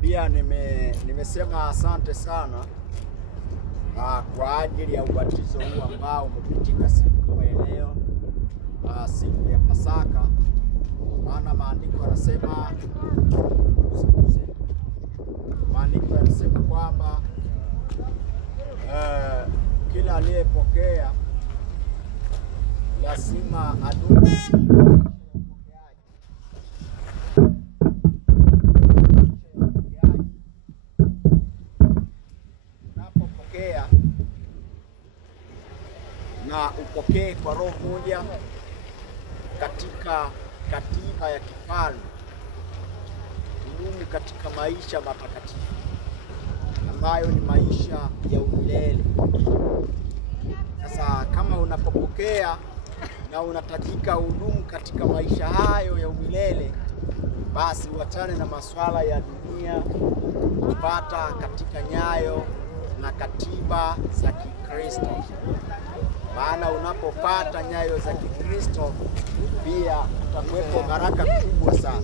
Pia nimesema asante sana kwa ajili ya ubatizo huu ambao umepitika siku ya leo, siku ya Pasaka. Maana maandiko yanasema kwamba kila aliyepokea lazima adumu. Unapopokea na upokee kwa roho moja katika katiba ya kifalme, udumu katika maisha matakatifu ambayo ni maisha ya umilele. Sasa kama unapopokea na unatakika udumu katika maisha hayo ya umilele, basi uachane na masuala ya dunia, kupata katika nyayo na katiba za Kikristo. Maana unapopata nyayo za Kikristo pia utakuwepo baraka kubwa sana.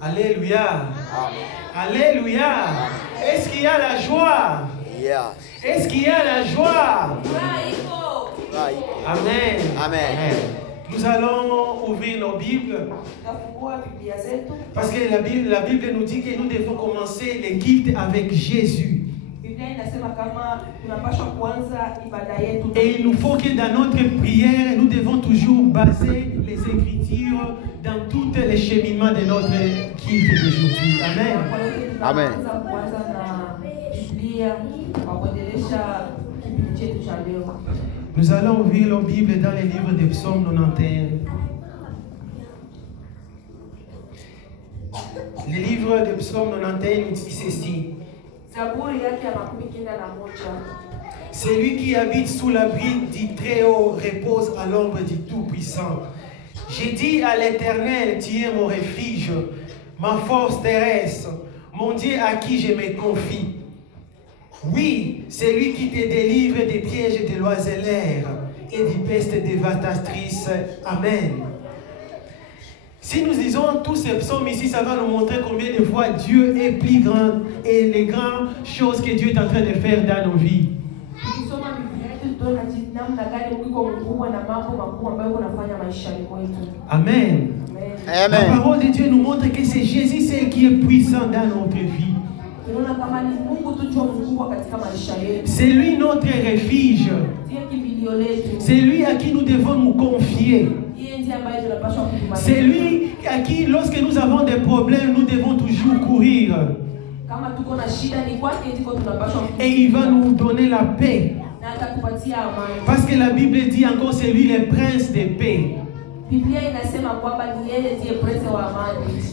Alléluia. Alléluia. Est-ce qu'il y a la joie? Est-ce qu'il y a la joie? Amen. Amen. Nous allons ouvrir nos Bibles. Parce que la Bible nous dit que nous devons commencer les cultes avec Jésus. Et il nous faut que dans notre prière, nous devons toujours baser les Écritures dans tous les cheminements de notre culte d'aujourd'hui. Amen. Amen. Nous allons ouvrir la Bible dans les livres des Psaumes 91. Les livres des Psaumes 91 dit ceci. Celui qui habite sous l'abri du Très-Haut repose à l'ombre du Tout-Puissant. J'ai dit à l'Éternel, tu es mon refuge, ma force terrestre, mon Dieu à qui je me confie. Oui, c'est lui qui te délivre des pièges de l'oiseleur et des pestes dévastatrices. Amen. Si nous lisons tous ces psaumes ici, ça va nous montrer combien de fois Dieu est plus grand et les grandes choses que Dieu est en train de faire dans nos vies. Amen. Amen. La parole de Dieu nous montre que c'est Jésus celle qui est puissant dans notre vie. C'est lui notre refuge. C'est lui à qui nous devons nous confier. C'est lui à qui, lorsque nous avons des problèmes, nous devons toujours courir. Et il va nous donner la paix. Parce que la Bible dit encore, c'est lui le prince de paix.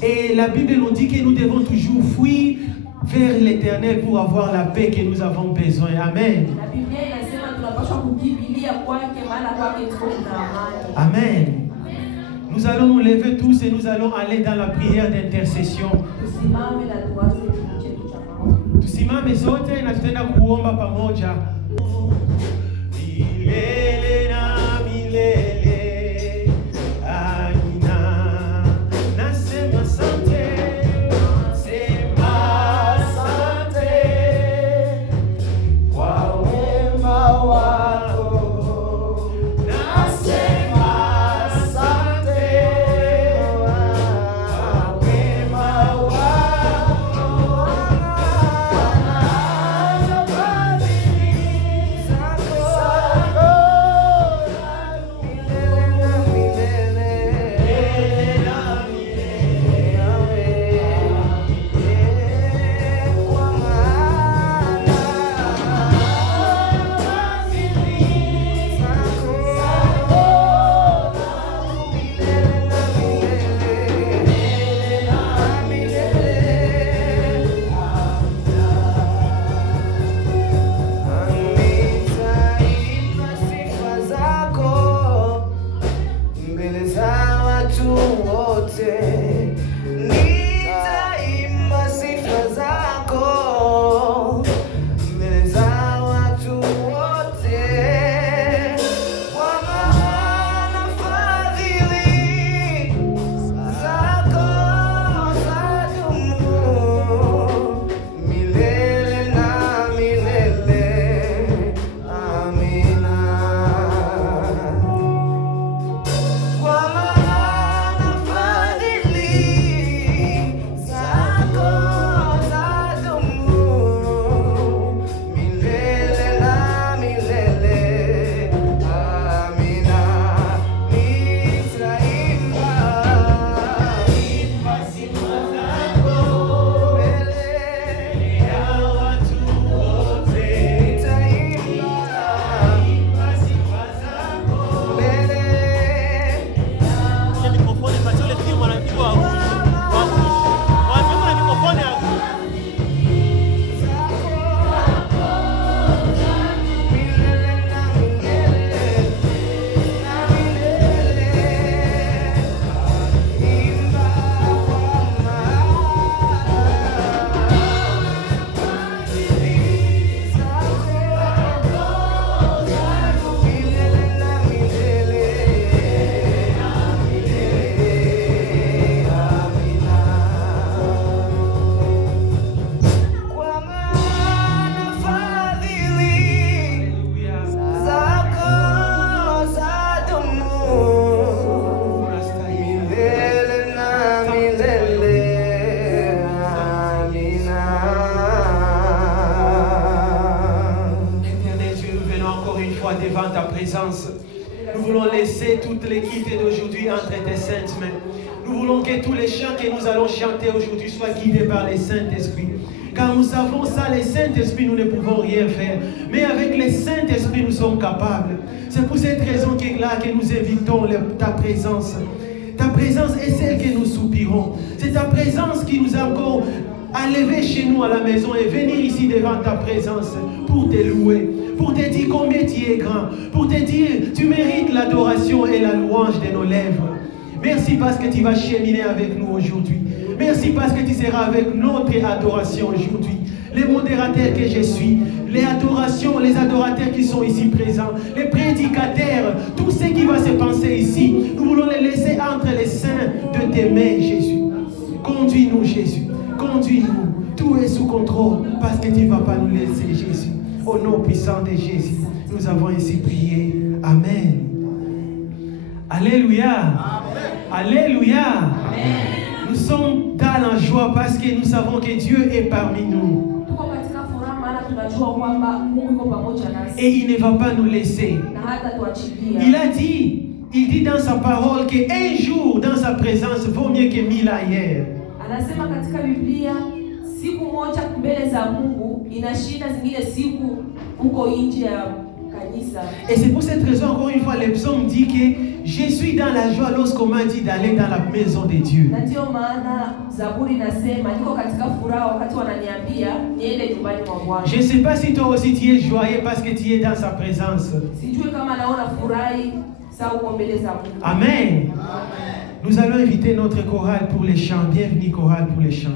Et la Bible nous dit que nous devons toujours fuir vers l'Éternel pour avoir la paix que nous avons besoin. Amen. Amen. Nous allons nous lever tous et nous allons aller dans la prière d'intercession. Tusimame sote na tutenda kuomba pamoja. Milele na milele. Amina. Nasema asante. Nasema asante. Kwa wema wako. Nasema asante. Kwa wema wako. activité d'aujourd'hui entre tes saintes mains. Nous voulons que tous les chants que nous allons chanter aujourd'hui soient guidés par les Saint-Esprit. Car nous savons ça, les Saint-Esprit, nous ne pouvons rien faire. Mais avec les Saint-Esprit, nous sommes capables. C'est pour cette raison que nous invitons ta présence. Ta présence est celle que nous soupirons. C'est ta présence qui nous a encore enlevés chez nous à la maison et venir ici devant ta présence pour te louer, pour te dire combien tu es grand, pour te dire tu mérites l'adoration et la louange de nos lèvres. Merci parce que tu vas cheminer avec nous aujourd'hui. Merci parce que tu seras avec notre adoration aujourd'hui. Les modérateurs que je suis, les adorateurs qui sont ici présents, les prédicateurs, tout ce qui va se passer ici, nous voulons les laisser entre les seins de tes mains, Jésus. Conduis-nous, Jésus. Conduis-nous. Tout est sous contrôle parce que tu ne vas pas nous laisser, Jésus. Au nom puissant de Jésus, nous avons ainsi prié. Amen. Alléluia. Amen. Alléluia. Amen. Nous sommes dans la joie parce que nous savons que Dieu est parmi nous. Et il ne va pas nous laisser. Il dit dans sa parole qu'un jour dans sa présence vaut mieux que 1000 ailleurs. Et c'est pour cette raison, encore une fois, le psaume dit que je suis dans la joie lorsqu'on m'a dit d'aller dans la maison de Dieu. Je ne sais pas si toi aussi tu es joyeux parce que tu es dans sa présence. Amen. Nous allons inviter notre chorale pour les chants. Bienvenue chorale pour les chants.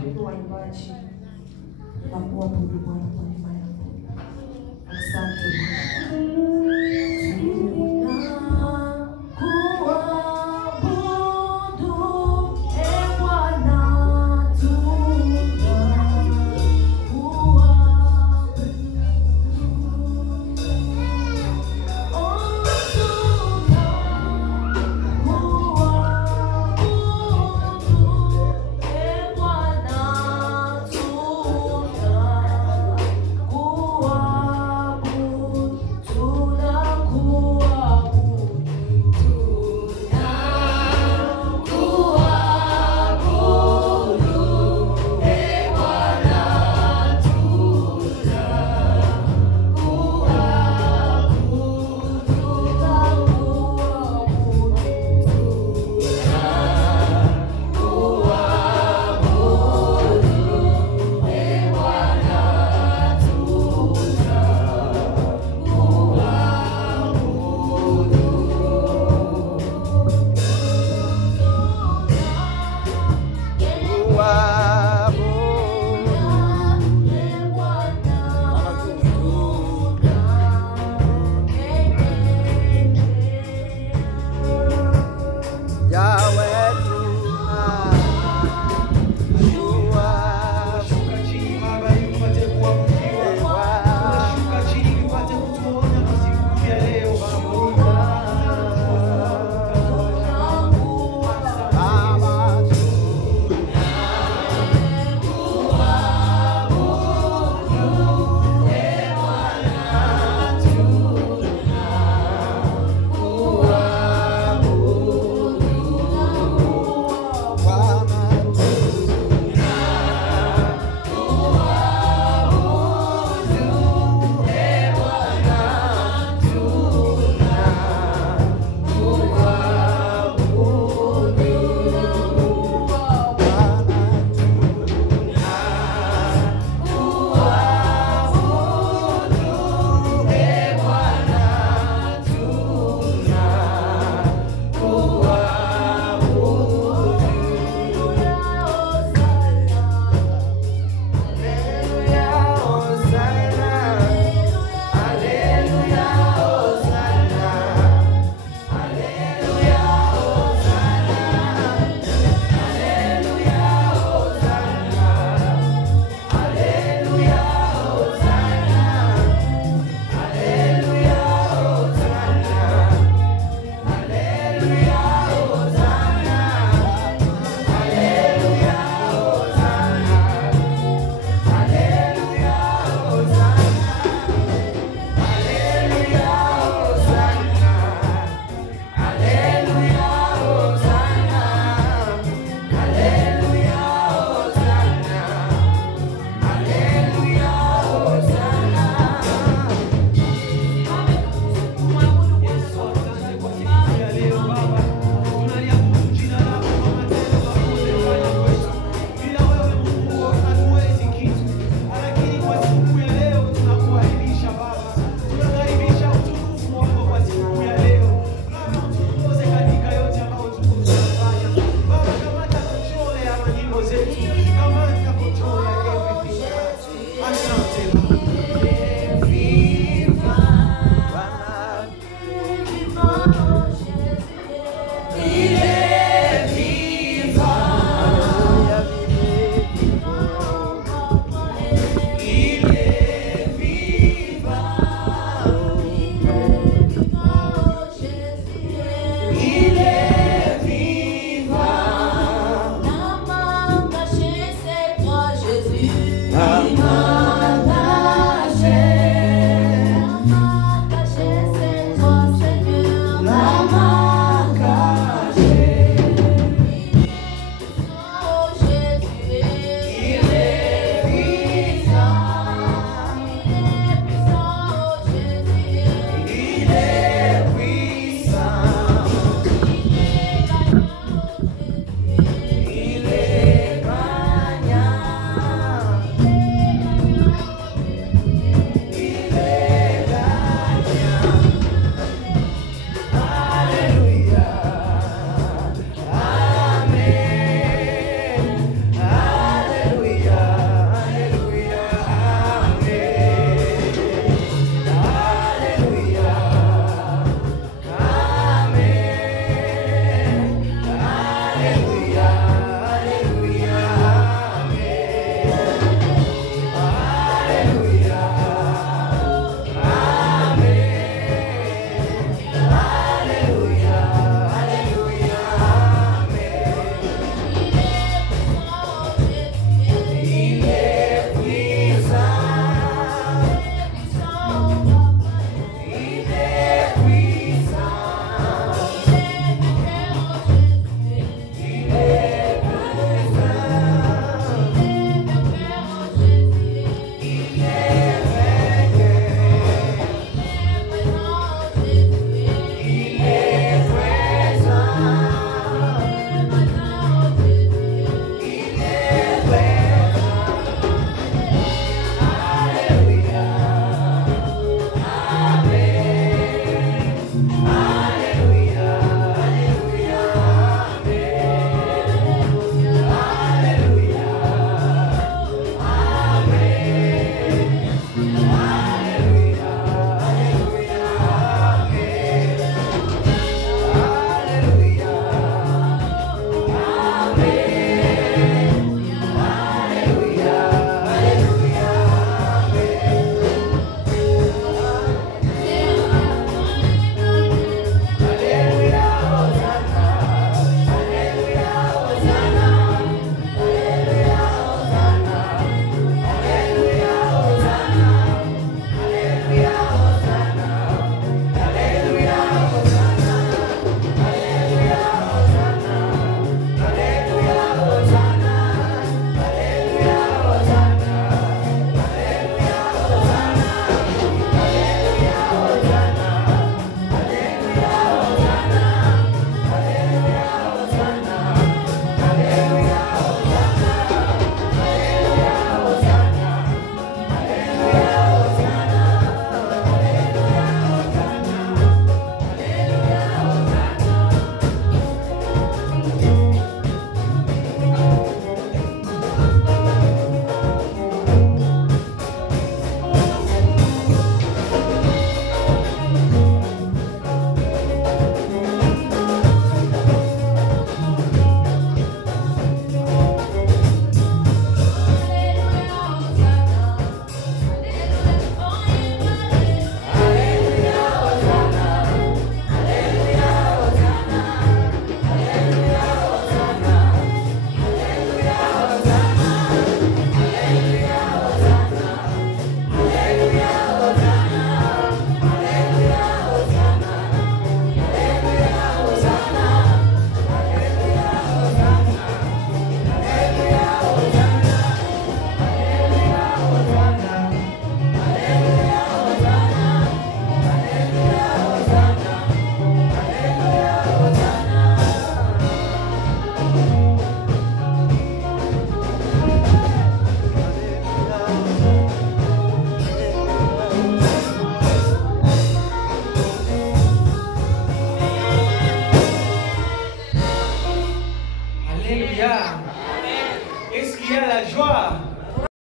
Yahweh.